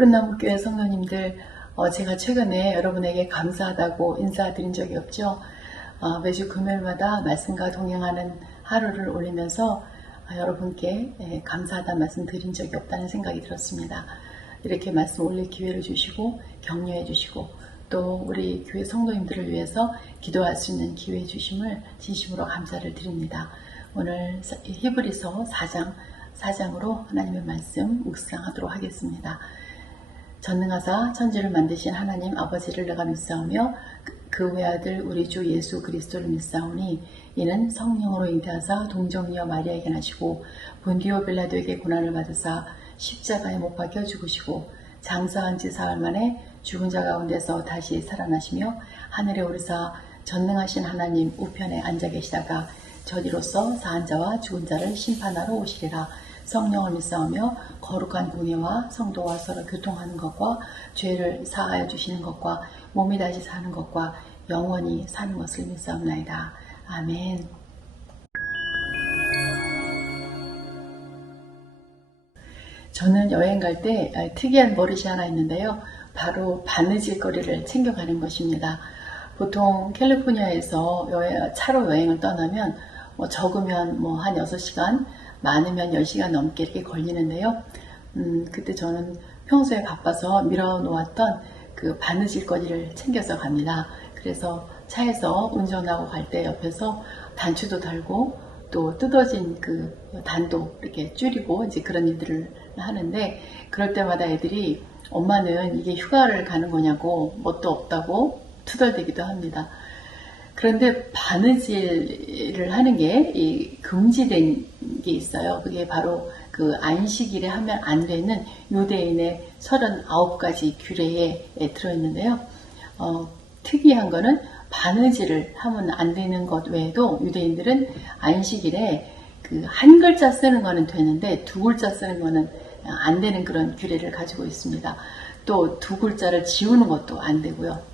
푸른나무 교회 성도님들, 제가 최근에 여러분에게 감사하다고 인사드린 적이 없죠. 매주 금요일마다 말씀과 동행하는 하루를 올리면서 여러분께 감사하다는 말씀 드린 적이 없다는 생각이 들었습니다. 이렇게 말씀 올릴 기회를 주시고 격려해 주시고 또 우리 교회 성도님들을 위해서 기도할 수 있는 기회 주심을 진심으로 감사를 드립니다. 오늘 히브리서 4장으로 하나님의 말씀 묵상하도록 하겠습니다. 전능하사 천지를 만드신 하나님 아버지를 내가 믿사오며 그 외아들 우리 주 예수 그리스도를 믿사오니 이는 성령으로 잉태하사 동정녀 마리아에게 나시고 본디오 빌라도에게 고난을 받으사 십자가에 못 박혀 죽으시고 장사한 지 사흘 만에 죽은 자 가운데서 다시 살아나시며 하늘에 오르사 전능하신 하나님 우편에 앉아 계시다가 저리로서 사한 자와 죽은 자를 심판하러 오시리라. 성령을 믿사오며 거룩한 공예와 성도와 서로 교통하는 것과 죄를 사하여 주시는 것과 몸이 다시 사는 것과 영원히 사는 것을 믿사옵나이다. 아멘. 저는 여행 갈 때 특이한 버릇이 하나 있는데요. 바로 바느질거리를 챙겨가는 것입니다. 보통 캘리포니아에서 차로 여행을 떠나면 적으면 한 6시간, 많으면 10시간 넘게 이렇게 걸리는데요. 그때 저는 평소에 바빠서 밀어놓았던 그 바느질거리를 챙겨서 갑니다. 그래서 차에서 운전하고 갈 때 옆에서 단추도 달고 또 뜯어진 그 단도 이렇게 줄이고 이제 그런 일들을 하는데, 그럴 때마다 애들이 엄마는 이게 휴가를 가는 거냐고 뭣도 없다고 투덜대기도 합니다. 그런데 바느질을 하는 게 금지된 게 있어요. 그게 바로 그 안식일에 하면 안 되는 유대인의 39가지 규례에 들어있는데요. 특이한 거는 바느질을 하면 안 되는 것 외에도 유대인들은 안식일에 그 한 글자 쓰는 거는 되는데 두 글자 쓰는 거는 안 되는 그런 규례를 가지고 있습니다. 또 두 글자를 지우는 것도 안 되고요.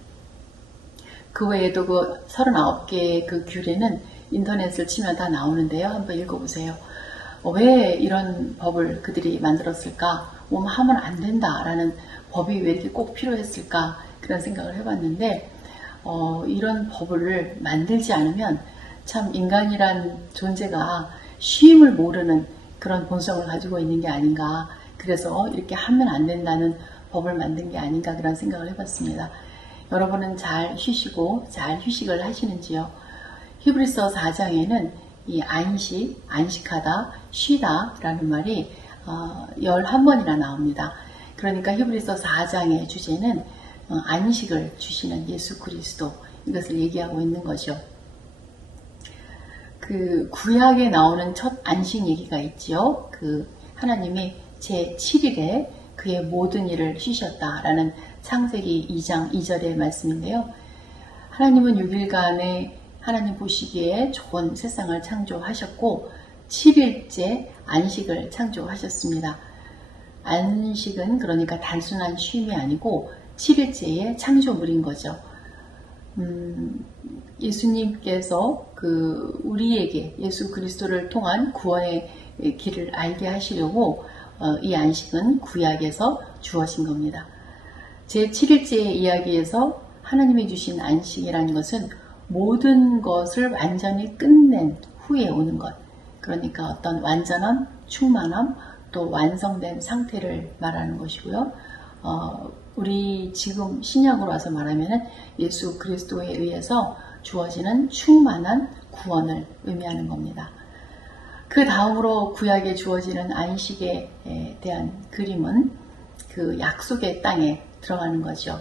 그 외에도 그 39개의 그 규례는 인터넷을 치면 다 나오는데요. 한번 읽어보세요. 왜 이런 법을 그들이 만들었을까? 하면 안 된다라는 법이 왜 이렇게 꼭 필요했을까? 그런 생각을 해봤는데, 이런 법을 만들지 않으면 참 인간이란 존재가 쉼을 모르는 그런 본성을 가지고 있는 게 아닌가. 그래서 이렇게 하면 안 된다는 법을 만든 게 아닌가, 그런 생각을 해봤습니다. 여러분은 잘 쉬시고 잘 휴식을 하시는지요? 히브리서 4장에는 이 안식하다, 쉬다 라는 말이 11번이나 나옵니다. 그러니까 히브리서 4장의 주제는 안식을 주시는 예수 그리스도, 이것을 얘기하고 있는 거죠. 그 구약에 나오는 첫 안식 얘기가 있지요. 그 하나님이 제7일에 그의 모든 일을 쉬셨다라는 창세기 2장 2절의 말씀인데요. 하나님은 6일간에 하나님 보시기에 좋은 세상을 창조하셨고 7일째 안식을 창조하셨습니다. 안식은 그러니까 단순한 쉼이 아니고 7일째의 창조물인 거죠. 예수님께서 우리에게 예수 그리스도를 통한 구원의 길을 알게 하시려고 이 안식은 구약에서 주어진 겁니다. 제7일째의 이야기에서 하나님이 주신 안식이라는 것은 모든 것을 완전히 끝낸 후에 오는 것, 그러니까 어떤 완전함, 충만함, 또 완성된 상태를 말하는 것이고요. 우리 지금 신약으로 와서 말하면 예수 그리스도에 의해서 주어지는 충만한 구원을 의미하는 겁니다. 그 다음으로 구약에 주어지는 안식에 대한 그림은 그 약속의 땅에 들어가는 거죠.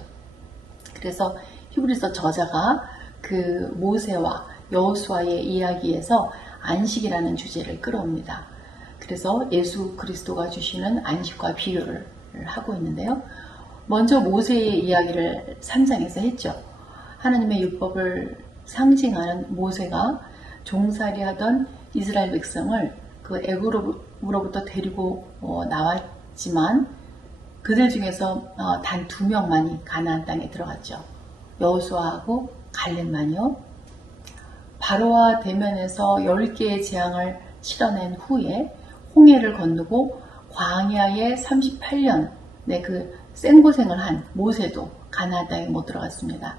그래서 히브리서 저자가 그 모세와 여호수아의 이야기에서 안식이라는 주제를 끌어옵니다. 그래서 예수 그리스도가 주시는 안식과 비교를 하고 있는데요. 먼저 모세의 이야기를 3장에서 했죠. 하나님의 율법을 상징하는 모세가 종살이하던 이스라엘 백성을 그 애굽으로부터 데리고 나왔지만 그들 중에서 단 2명만이 가나안 땅에 들어갔죠. 여호수아하고 갈렙만이요. 바로와 대면에서 10개의 재앙을 치러낸 후에 홍해를 건너고 광야에 38년 네, 그 생고생을 한 모세도 가나안 땅에 못 들어갔습니다.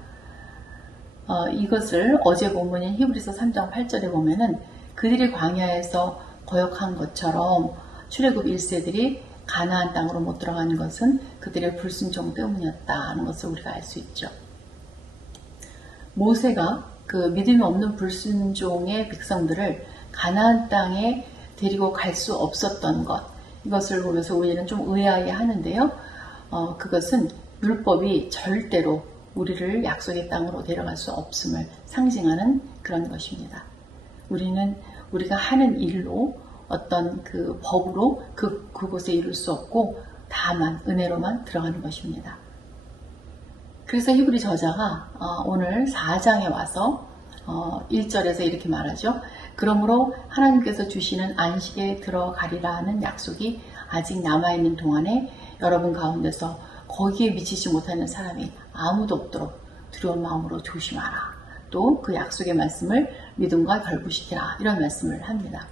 이것을 어제 본문인 히브리서 3장 8절에 보면은 그들이 광야에서 거역한 것처럼 출애굽 1세들이 가나안 땅으로 못 들어가는 것은 그들의 불순종 때문이었다는 것을 우리가 알 수 있죠. 모세가 그 믿음이 없는 불순종의 백성들을 가나안 땅에 데리고 갈 수 없었던 것, 이것을 보면서 우리는 좀 의아해 하는데요. 그것은 율법이 절대로 우리를 약속의 땅으로 데려갈 수 없음을 상징하는 그런 것입니다. 우리는 우리가 하는 일로 어떤 그 법으로 그곳에 이룰 수 없고 다만 은혜로만 들어가는 것입니다. 그래서 히브리 저자가 오늘 4장에 와서 1절에서 이렇게 말하죠. 그러므로 하나님께서 주시는 안식에 들어가리라는 약속이 아직 남아있는 동안에 여러분 가운데서 거기에 미치지 못하는 사람이 아무도 없도록 두려운 마음으로 조심하라. 또 그 약속의 말씀을 믿음과 결부시키라. 이런 말씀을 합니다.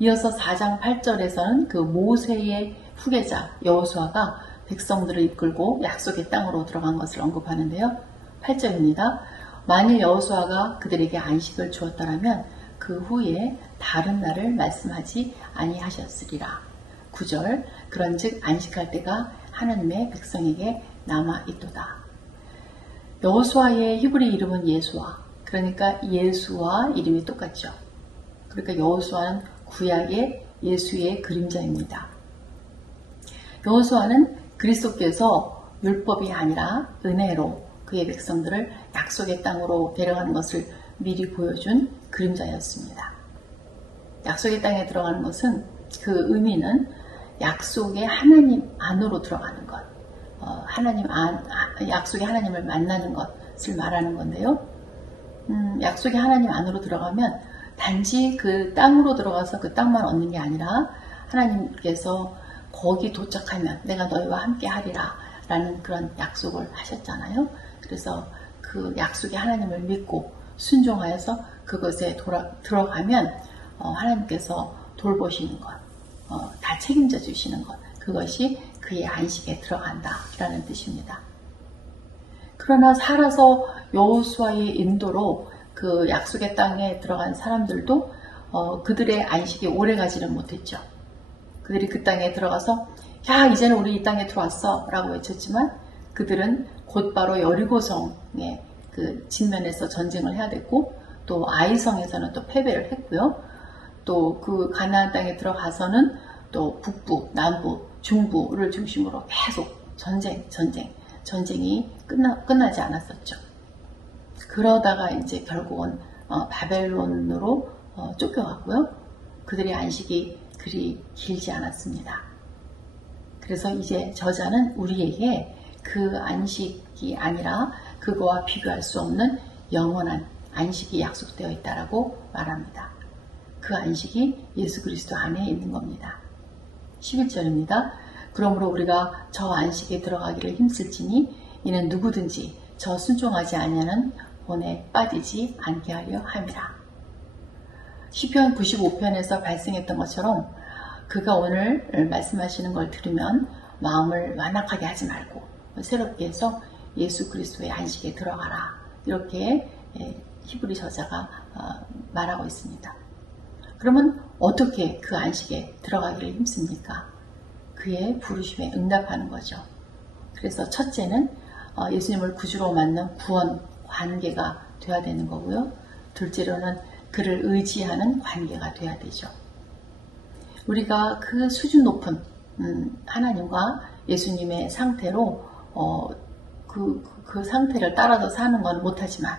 이어서 4장 8절에서는 그 모세의 후계자 여호수아가 백성들을 이끌고 약속의 땅으로 들어간 것을 언급하는데요. 8절입니다. 만일 여호수아가 그들에게 안식을 주었더라면 그 후에 다른 날을 말씀하지 아니하셨으리라. 9절 그런즉 안식할 때가 하나님의 백성에게 남아있도다. 여호수아의 히브리 이름은 예수아, 그러니까 예수와 이름이 똑같죠. 그러니까 여호수아는 구약의 예수의 그림자입니다. 여호수아는 그리스도께서 율법이 아니라 은혜로 그의 백성들을 약속의 땅으로 데려가는 것을 미리 보여준 그림자였습니다. 약속의 땅에 들어가는 것은 그 의미는 약속의 하나님 안으로 들어가는 것, 약속의 하나님을 만나는 것을 말하는 건데요. 약속의 하나님 안으로 들어가면 단지 그 땅으로 들어가서 그 땅만 얻는 게 아니라 하나님께서 거기 도착하면 내가 너희와 함께 하리라 라는 그런 약속을 하셨잖아요. 그래서 그 약속의 하나님을 믿고 순종하여서 그것에 들어가면 하나님께서 돌보시는 것, 다 책임져 주시는 것, 그것이 그의 안식에 들어간다라는 뜻입니다. 그러나 살아서 여호수아의 인도로 그 약속의 땅에 들어간 사람들도 그들의 안식이 오래가지는 못했죠. 그들이 그 땅에 들어가서 야 이제는 우리 이 땅에 들어왔어 라고 외쳤지만 그들은 곧바로 여리고성의 그 진면에서 전쟁을 해야 됐고 또 아이성에서는 또 패배를 했고요. 또 그 가나안 땅에 들어가서는 또 북부, 남부, 중부를 중심으로 계속 전쟁이 끝나지 않았었죠. 그러다가 이제 결국은 바벨론으로 쫓겨갔고요. 그들의 안식이 그리 길지 않았습니다. 그래서 이제 저자는 우리에게 그 안식이 아니라 그거와 비교할 수 없는 영원한 안식이 약속되어 있다라고 말합니다. 그 안식이 예수 그리스도 안에 있는 겁니다. 11절입니다. 그러므로 우리가 저 안식에 들어가기를 힘쓸지니 이는 누구든지 저 순종하지 아니하는 본에 빠지지 않게 하려 함이라. 시편 95편에서 발생했던 것처럼 그가 오늘 말씀하시는 걸 들으면 마음을 완악하게 하지 말고 새롭게 해서 예수 그리스도의 안식에 들어가라. 이렇게 히브리 저자가 말하고 있습니다. 그러면 어떻게 그 안식에 들어가기를 힘씁니까? 그의 부르심에 응답하는 거죠. 그래서 첫째는 예수님을 구주로 맞는 구원 관계가 돼야 되는 거고요. 둘째로는 그를 의지하는 관계가 돼야 되죠. 우리가 그 수준 높은 하나님과 예수님의 상태로 그 상태를 따라서 사는 건 못하지만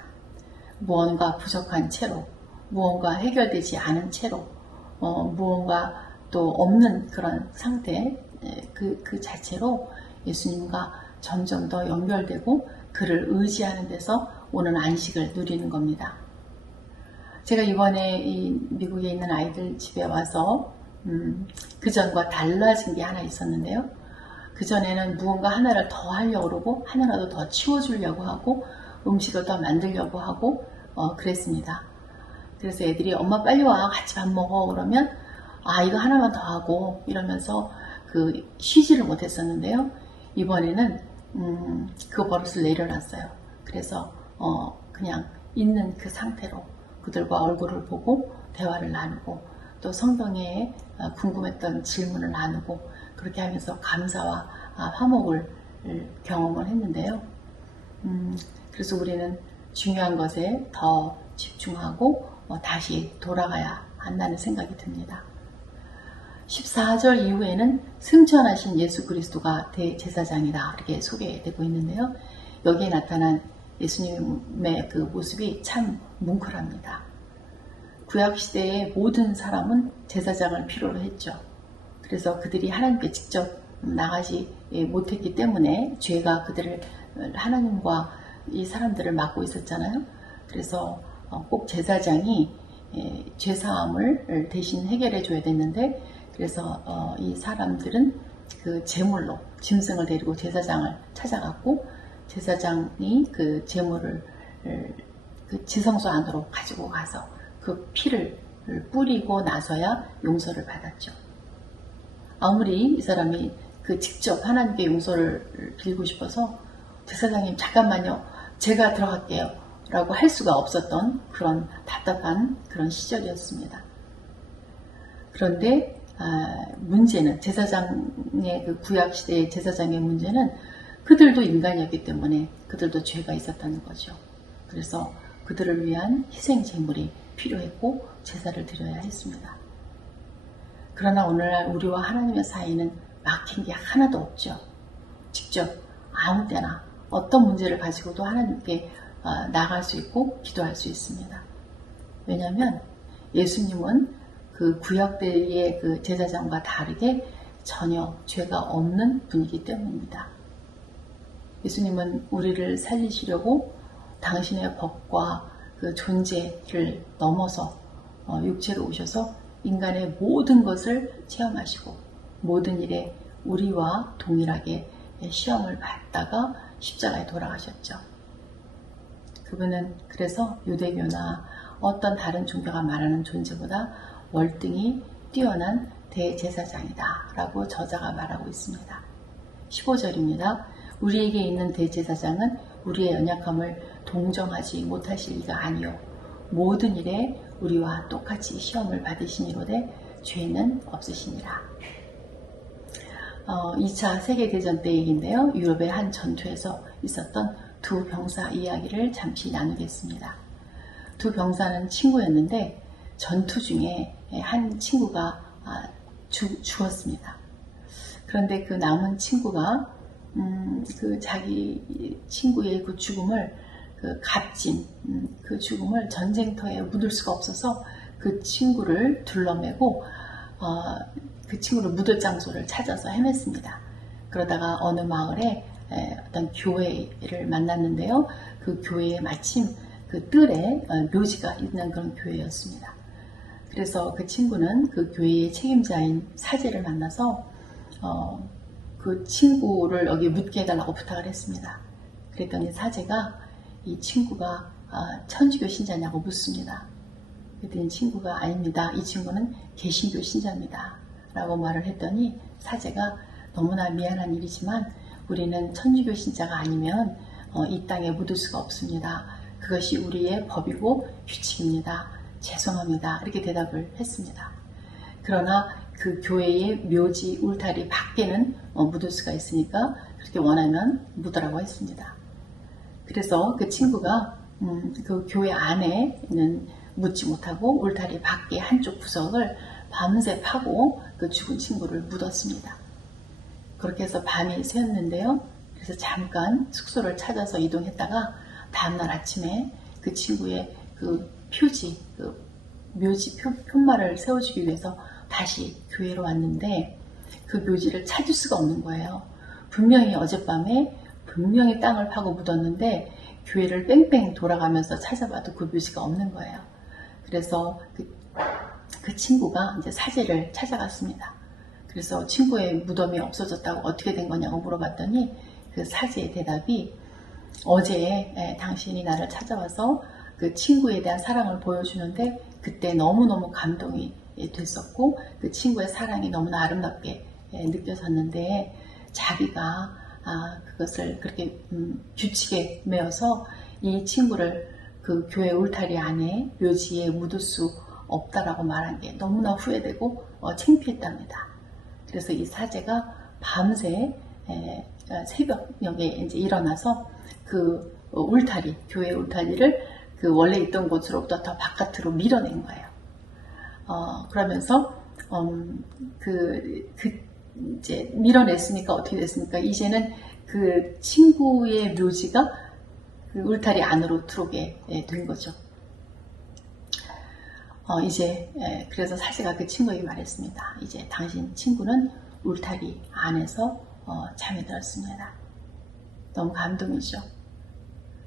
무언가 부족한 채로 무언가 해결되지 않은 채로 무언가 또 없는 그런 상태 그 자체로 예수님과 점점 더 연결되고 그를 의지하는 데서 오는 안식을 누리는 겁니다. 제가 이번에 이 미국에 있는 아이들 집에 와서 그전과 달라진 게 하나 있었는데요. 그전에는 무언가 하나를 더 하려고 그러고 하나라도 더 치워주려고 하고 음식을 더 만들려고 하고 그랬습니다. 그래서 애들이 엄마 빨리 와 같이 밥 먹어 그러면 이거 하나만 더 하고 이러면서 쉬지를 못했었는데요. 이번에는 그 버릇을 내려놨어요. 그래서 그냥 있는 그 상태로 그들과 얼굴을 보고 대화를 나누고 또 성경에 궁금했던 질문을 나누고 그렇게 하면서 감사와 화목을 경험을 했는데요. 그래서 우리는 중요한 것에 더 집중하고 다시 돌아가야 한다는 생각이 듭니다. 14절 이후에는 승천하신 예수 그리스도가 대제사장이다 이렇게 소개되고 있는데요. 여기에 나타난 예수님의 그 모습이 참 뭉클합니다. 구약시대의 모든 사람은 제사장을 필요로 했죠. 그래서 그들이 하나님께 직접 나가지 못했기 때문에 죄가 그들을 하나님과 이 사람들을 막고 있었잖아요. 그래서 꼭 제사장이 죄사함을 대신 해결해 줘야 됐는데 그래서 이 사람들은 그 제물로 짐승을 데리고 제사장을 찾아갔고 제사장이 그 제물을 그 지성소 안으로 가지고 가서 그 피를 뿌리고 나서야 용서를 받았죠. 아무리 이 사람이 그 직접 하나님께 용서를 빌고 싶어서 제사장님 잠깐만요 제가 들어갈게요 라고 할 수가 없었던 그런 답답한 그런 시절이었습니다. 그런데 문제는 제사장의 그 구약시대의 제사장의 문제는 그들도 인간이었기 때문에 그들도 죄가 있었다는 거죠. 그래서 그들을 위한 희생 제물이 필요했고 제사를 드려야 했습니다. 그러나 오늘날 우리와 하나님의 사이는 막힌 게 하나도 없죠. 직접 아무 때나 어떤 문제를 가지고도 하나님께 나갈 수 있고 기도할 수 있습니다. 왜냐하면 예수님은 그 구약대의 그 제사장과 다르게 전혀 죄가 없는 분이기 때문입니다. 예수님은 우리를 살리시려고 당신의 법과 그 존재를 넘어서 육체로 오셔서 인간의 모든 것을 체험하시고 모든 일에 우리와 동일하게 시험을 받다가 십자가에 돌아가셨죠. 그분은 그래서 유대교나 어떤 다른 종교가 말하는 존재보다 월등히 뛰어난 대제사장이다 라고 저자가 말하고 있습니다. 15절입니다. 우리에게 있는 대제사장은 우리의 연약함을 동정하지 못하실 리가 아니요 모든 일에 우리와 똑같이 시험을 받으시니로되 죄는 없으시니라. 2차 세계대전 때 얘기인데요. 유럽의 한 전투에서 있었던 두 병사 이야기를 잠시 나누겠습니다. 두 병사는 친구였는데 전투 중에 한 친구가 죽었습니다. 그런데 그 남은 친구가 그 자기 친구의 그 죽음을 그 값진 그 죽음을 전쟁터에 묻을 수가 없어서 그 친구를 둘러매고 그 친구를 묻을 장소를 찾아서 헤맸습니다. 그러다가 어느 마을에 어떤 교회를 만났는데요. 그 교회에 마침 그 뜰에 묘지가 있는 그런 교회였습니다. 그래서 그 친구는 그 교회의 책임자인 사제를 만나서 그 친구를 여기 묻게 해달라고 부탁을 했습니다. 그랬더니 사제가 이 친구가 천주교 신자냐고 묻습니다. 그랬더니 친구가 아닙니다. 이 친구는 개신교 신자입니다. 라고 말을 했더니 사제가 너무나 미안한 일이지만 우리는 천주교 신자가 아니면 이 땅에 묻을 수가 없습니다. 그것이 우리의 법이고 규칙입니다. 죄송합니다. 이렇게 대답을 했습니다. 그러나 그 교회의 묘지 울타리 밖에는 묻을 수가 있으니까 그렇게 원하면 묻으라고 했습니다. 그래서 그 친구가 그 교회 안에는 묻지 못하고 울타리 밖에 한쪽 구석을 밤새 파고 그 죽은 친구를 묻었습니다. 그렇게 해서 밤이 새었는데요. 그래서 잠깐 숙소를 찾아서 이동했다가 다음날 아침에 그 친구의 그 표지, 그 묘지 표말을 세워주기 위해서 다시 교회로 왔는데 그 묘지를 찾을 수가 없는 거예요. 분명히 어젯밤에 분명히 땅을 파고 묻었는데 교회를 뺑뺑 돌아가면서 찾아봐도 그 묘지가 없는 거예요. 그래서 그 친구가 이제 사제를 찾아갔습니다. 그래서 친구의 무덤이 없어졌다고 어떻게 된 거냐고 물어봤더니 그 사제의 대답이 어제 당신이 나를 찾아와서 그 친구에 대한 사랑을 보여주는데 그때 너무너무 감동이 됐었고 그 친구의 사랑이 너무나 아름답게 느껴졌는데 자기가 그것을 그렇게 규칙에 매어서 이 친구를 그 교회 울타리 안에 묘지에 묻을 수 없다라고 말한 게 너무나 후회되고 창피했답니다. 그래서 이 사제가 밤새 새벽녘에 이제 일어나서 그 울타리, 교회 울타리를 그 원래 있던 곳으로부터 더 바깥으로 밀어낸 거예요. 그러면서 이제 밀어냈으니까 어떻게 됐습니까? 이제는 그 친구의 묘지가 그 울타리 안으로 들어오게 된 거죠. 그래서 사제가 그 친구에게 말했습니다. 이제 당신 친구는 울타리 안에서 잠에 들었습니다. 너무 감동이죠.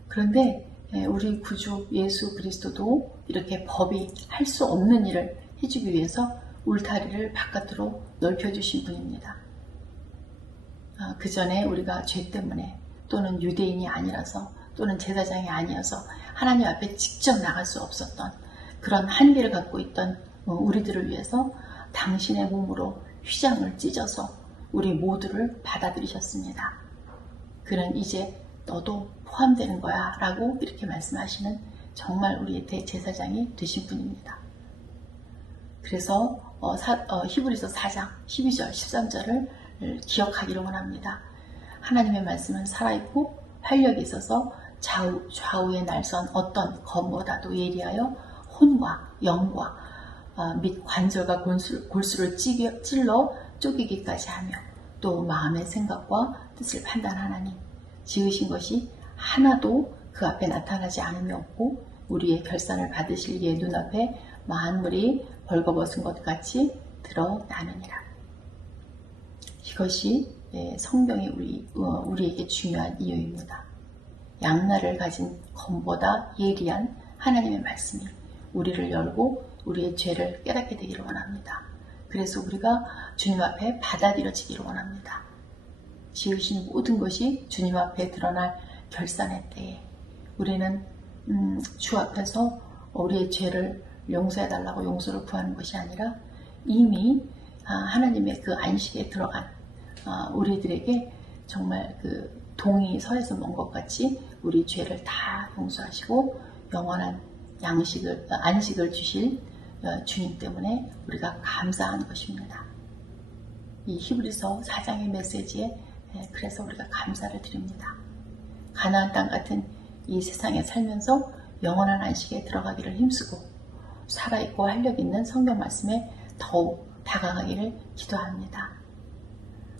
그런데 우리 구주 예수 그리스도도 이렇게 법이 할 수 없는 일을 해주기 위해서 울타리를 바깥으로 넓혀주신 분입니다. 그 전에 우리가 죄 때문에 또는 유대인이 아니라서 또는 제사장이 아니어서 하나님 앞에 직접 나갈 수 없었던 그런 한계를 갖고 있던 우리들을 위해서 당신의 몸으로 휘장을 찢어서 우리 모두를 받아들이셨습니다. 그는 이제 너도 포함되는 거야 라고 이렇게 말씀하시는 정말 우리의 대제사장이 되신 분입니다. 그래서 히브리서 4장 12절 13절을 기억하기를 원합니다. 하나님의 말씀은 살아있고 활력이 있어서 좌우에 날선 어떤 검보다도 예리하여 혼과 영과 및 관절과 골수를 찔러 쪼개기까지 하며 또 마음의 생각과 뜻을 판단하나니 지으신 것이 하나도 그 앞에 나타나지 않음이 없고 우리의 결산을 받으실 이의 눈앞에 만물이 벌거벗은 것 같이 드러나느니라. 이것이 성경이 우리에게 중요한 이유입니다. 양날을 가진 검보다 예리한 하나님의 말씀이 우리를 열고 우리의 죄를 깨닫게 되기를 원합니다. 그래서 우리가 주님 앞에 받아들여지기를 원합니다. 지으신 모든 것이 주님 앞에 드러날 결산의 때에 우리는 주 앞에서 우리의 죄를 용서해달라고 용서를 구하는 것이 아니라 이미 하나님의 그 안식에 들어간 우리들에게 정말 그 동이 서에서 먼 것 같이 우리 죄를 다 용서하시고 영원한 안식을 주실 주님 때문에 우리가 감사하는 것입니다. 이 히브리서 4장의 메시지에 그래서 우리가 감사를 드립니다. 가나안 땅 같은 이 세상에 살면서 영원한 안식에 들어가기를 힘쓰고 살아있고 활력 있는 성경 말씀에 더욱 다가가기를 기도합니다.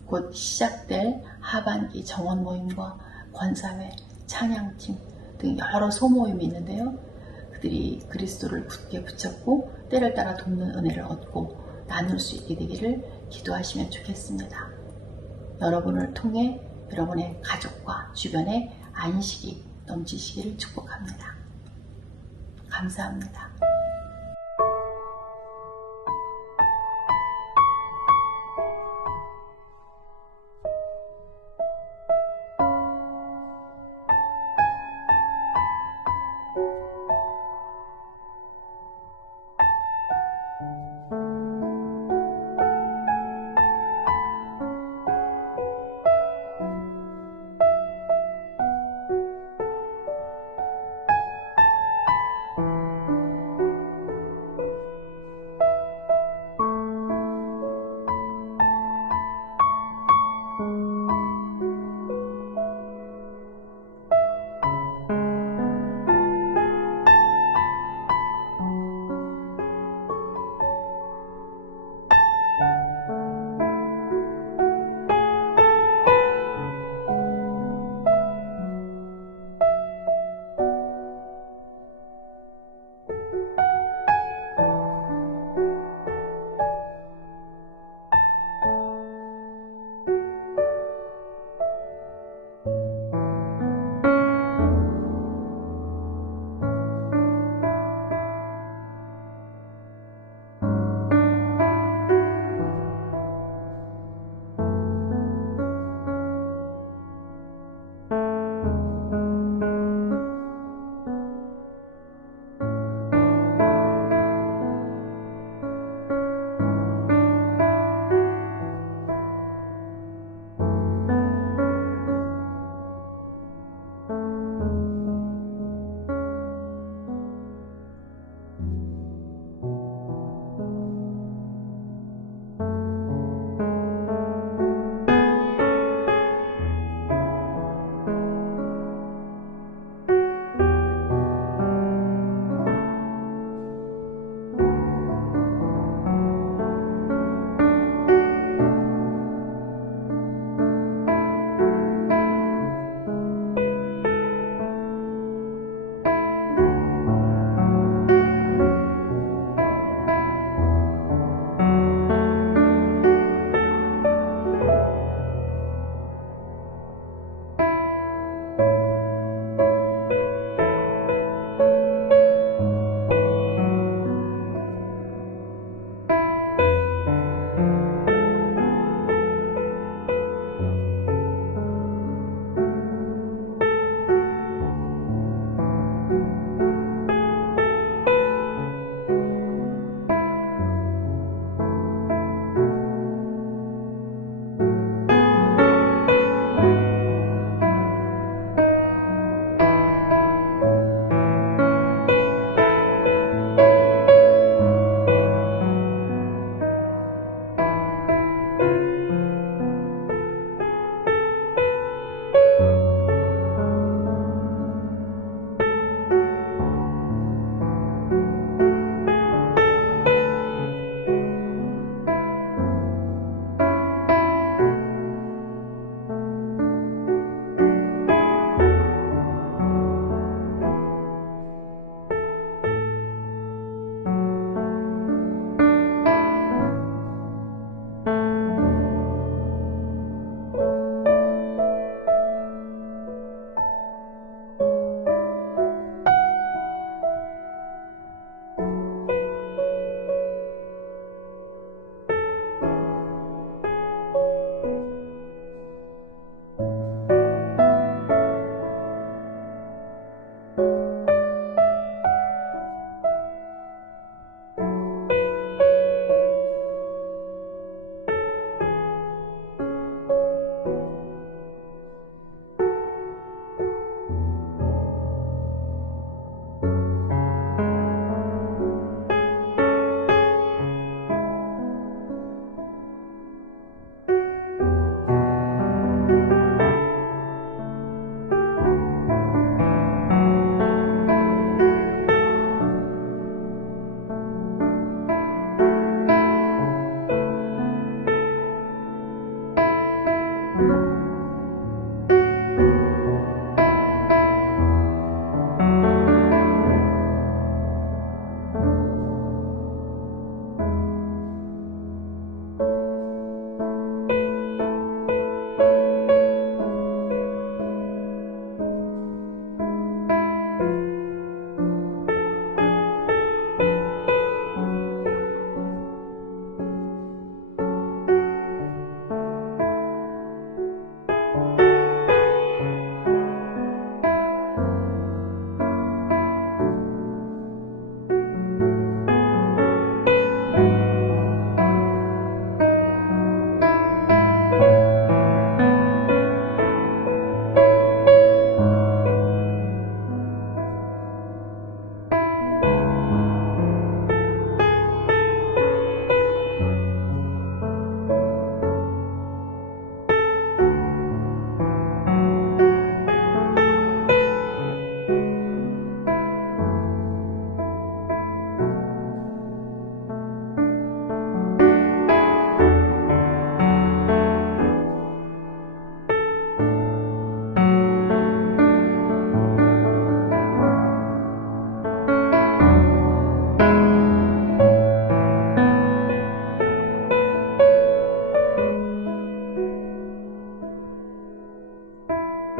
곧 시작될 하반기 정원 모임과 권사회, 찬양팀 등 여러 소모임이 있는데요. 그들이 그리스도를 굳게 붙잡고 때를 따라 돕는 은혜를 얻고 나눌 수 있게 되기를 기도하시면 좋겠습니다. 여러분을 통해 여러분의 가족과 주변에 안식이 넘치시기를 축복합니다. 감사합니다.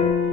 네.